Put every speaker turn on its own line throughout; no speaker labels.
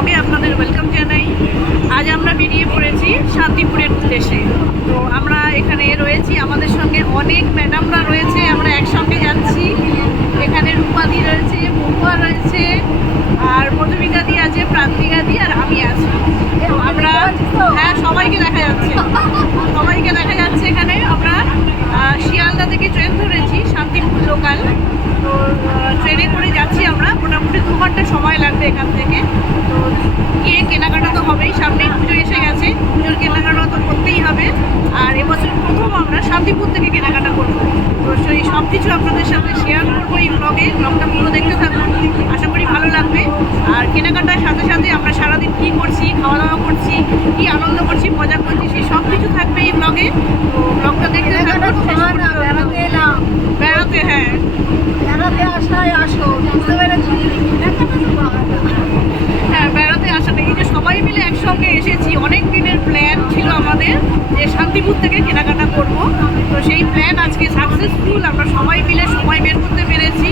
ব্লগে আপনাদের ওয়েলকাম জানাই। আজ আমরা বেরিয়ে পড়েছি শান্তিপুরের উদ্দেশ্যে। তো আমরা এখানে রয়েছি, আমাদের সঙ্গে অনেক ম্যাডামরা রয়েছে, আমরা একসঙ্গে যাচ্ছি। এখানে রূপাদি রয়েছে মহুয়া রয়েছে, আর মধুমিকাদি আছে প্রান্তিকাদি আর আমি আছি। তো আমরা হ্যাঁ সবাইকে দেখা যাচ্ছে। সবাইকে দেখা যাচ্ছে এখানে। আমরা শিয়ালদা থেকে ট্রেন ধরেছি, শান্তিপুর লোকাল তো ট্রেনে করে যাচ্ছি আমরা। মোটামুটি দু ঘণ্টা সময় লাগবে এখান থেকে তো গিয়ে কেনাকাটা তো হবেই সামনেই পুজো এসে গেছে পুজোর কেনাকাটা তো করতেই হবে আর এবছর প্রথম আমরা শান্তিপুর থেকে কেনাকাটা করব তো সেই সব কিছু আপনাদের সাথে শেয়ার করব এই ব্লগে ব্লগটা পুরো দেখতে থাকুন আশা করি ভালো লাগবে আর কেনাকাটার সাথে সাথে আমরা সারাদিন কী করছি খাওয়া দাওয়া করছি কী আনন্দ করছি মজা করছি সেই সব কিছু থাকবে এই ব্লগে তো ব্লগটা দেখতে থাকুন শেষ পর্যন্ত।
বেড়াতে এলাম
বেড়াতে হ্যাঁ
বেড়াতে আসায় আসো বুঝতে পেরেছি
হ্যাঁ বেড়াতে আসা নেই এই যে সবাই মিলে একসঙ্গে এসেছি অনেক দিনের প্ল্যান ছিল আমাদের যে শান্তিপুর থেকে কেনাকাটা করব তো সেই প্ল্যান আজকে সাকসেসফুল আমরা সবাই মিলে সময় বের করতে পেরেছি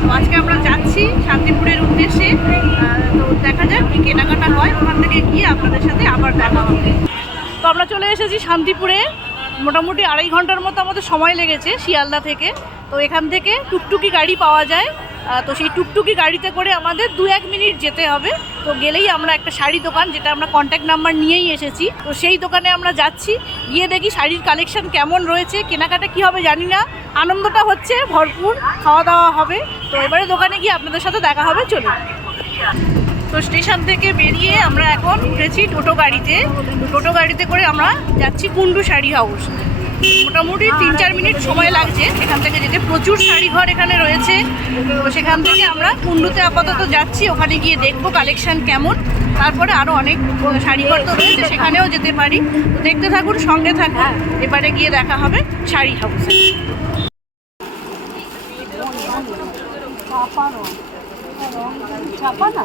তো আজকে আমরা যাচ্ছি শান্তিপুরের উদ্দেশ্যে আহ, তো দেখা যাক কি হয় ওখান থেকে গিয়ে আপনাদের সাথে আবার দেখা হবে। তো আমরা চলে এসেছি শান্তিপুরে। মোটামুটি আড়াই ঘণ্টার মতো আমাদের সময় লেগেছে শিয়ালদা থেকে। তো এখান থেকে টুকটুকি গাড়ি পাওয়া যায়। তো সেই টুকটুকি গাড়িতে করে আমাদের দু এক মিনিট যেতে হবে। তো গেলেই আমরা একটা শাড়ি দোকান, যেটা আমরা কন্ট্যাক্ট নাম্বার নিয়েই এসেছি। তো সেই দোকানে আমরা যাচ্ছি, গিয়ে দেখি শাড়ির কালেকশন কেমন রয়েছে, কেনাকাটা কি হবে জানি না। আনন্দটা হচ্ছে ভরপুর, খাওয়া দাওয়া হবে। তো এবারে দোকানে গিয়ে আপনাদের সাথে দেখা হবে, চলুন। তো স্টেশন থেকে বেরিয়ে আমরা এখন উঠেছি টোটো গাড়িতে টোটো গাড়িতে করে আমরা যাচ্ছি কুন্ডু শাড়ি হাউস মোটামুটি তিন চার মিনিট সময় লাগছে এখান থেকে যেতে প্রচুর শাড়ি ঘর এখানে রয়েছে তো সেখান থেকে আমরা কুন্ডুতে আপাতত যাচ্ছি ওখানে গিয়ে দেখব কালেকশন কেমন তারপরে আরও অনেক শাড়ি ঘর তো রয়েছে সেখানেও যেতে পারি দেখতে থাকুন সঙ্গে থাকুন এবারে গিয়ে দেখা হবে শাড়ি হাউসে
চাপা না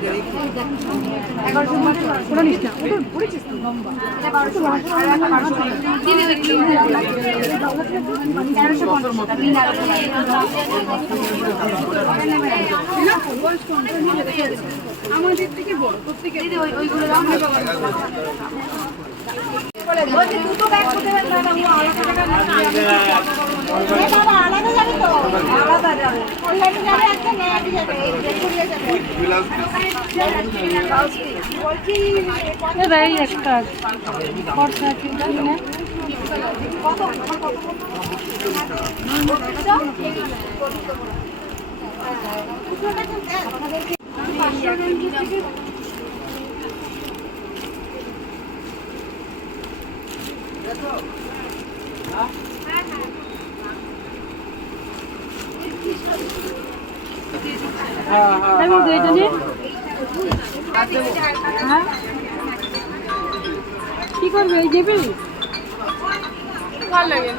জড়ি একটু দিন না আর অন্য কালার আছে ও দিয়ে ওই বালু জড়ি দুটো ব্যাগ কোথায় বাবা আলাদা যাবে তো আলাদা যাবে যাবে একটা যাবে এই
একটা খরচা কি জানি না
কত কত
আমি দুইটা নিয়ে হ্যাঁ কি করবে এই যাবে
ভালো লাগে।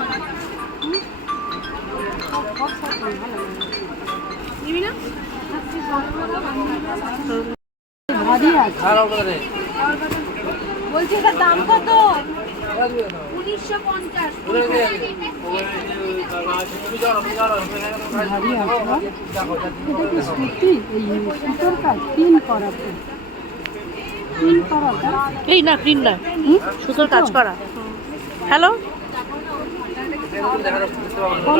বলছি দাম কত?
ভারী সুতি এই সুতোর কাজ পিন করা তো পিন
এই না না। সুতোর কাজ করা। হ্যালো
কোন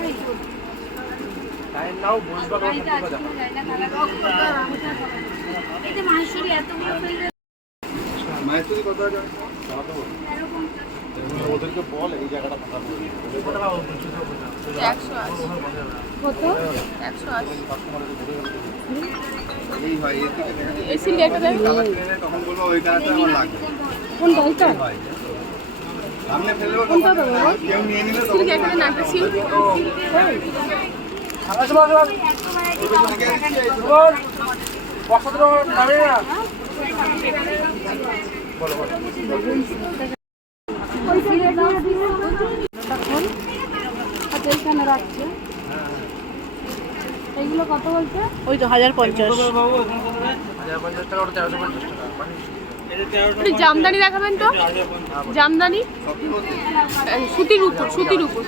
এই
ওদেরকে বল এই জায়গাটা ফাঁকা করে
কত
এই হয় এর থেকে দেখা। যাচ্ছে কালার ট্রেনে তখন বলব ওই কালারটা আমার লাগবে।
কোনটা
হয়। সামনে ফেলে দেবো কেউ নিয়ে নিলে তখন
এইখানে রাখছে এইগুলো কত বলছে
ওই তো হাজার পঞ্চাশ।
একটু জামদানি দেখাবেন তো? জামদানি? সুতির উপর সুতির উপর।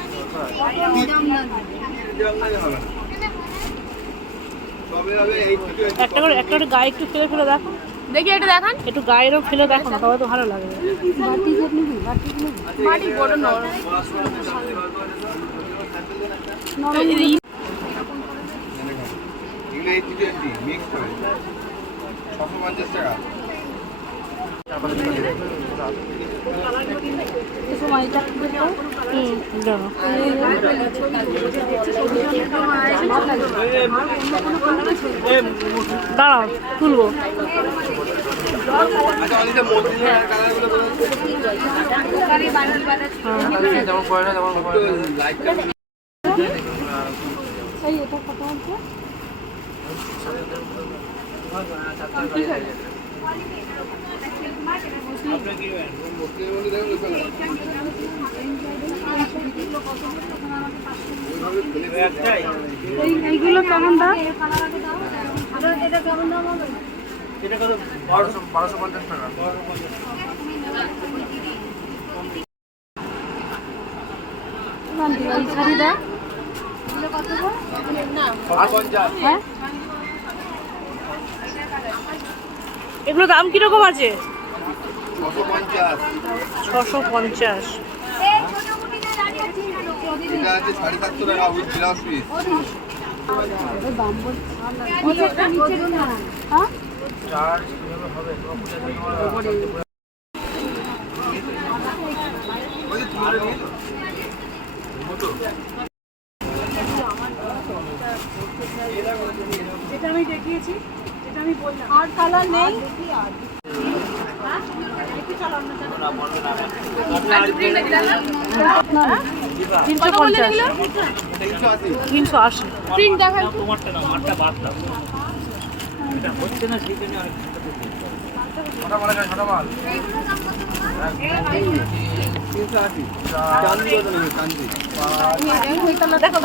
একটা করে একটা করে গায়ে একটু ফেলে ফেলে দেখো।
দেখি এটা দেখান।
একটু গায়েরও ফেলে দেখো না তবে তো ভালো লাগবে
বাটি
বড় নরম।
নরম
এই- এই-
এগুলো এই থেকে একটি মিক্স
এটা এটা কত এইগুলো কেমন দাম? বান্টি, এই শাড়িটা এগুলো কত গো? হ্যাঁ?
এগুলো দাম কীরকম আছে?
ছশো পঞ্চাশ
ছশো পঞ্চাশ
এটা আছে সাড়ে সাতশো টাকা উইথ ব্লাউজ পিস
ওই দাম বলছে নিচেরটা নিচের না
ওই যে তুলে নিয়ে তো।
আর কালার নেই
তিনশো পঞ্চাশ
তিনশো আশি
আশি
চান্দি কত নেবে চান্দি
দেখো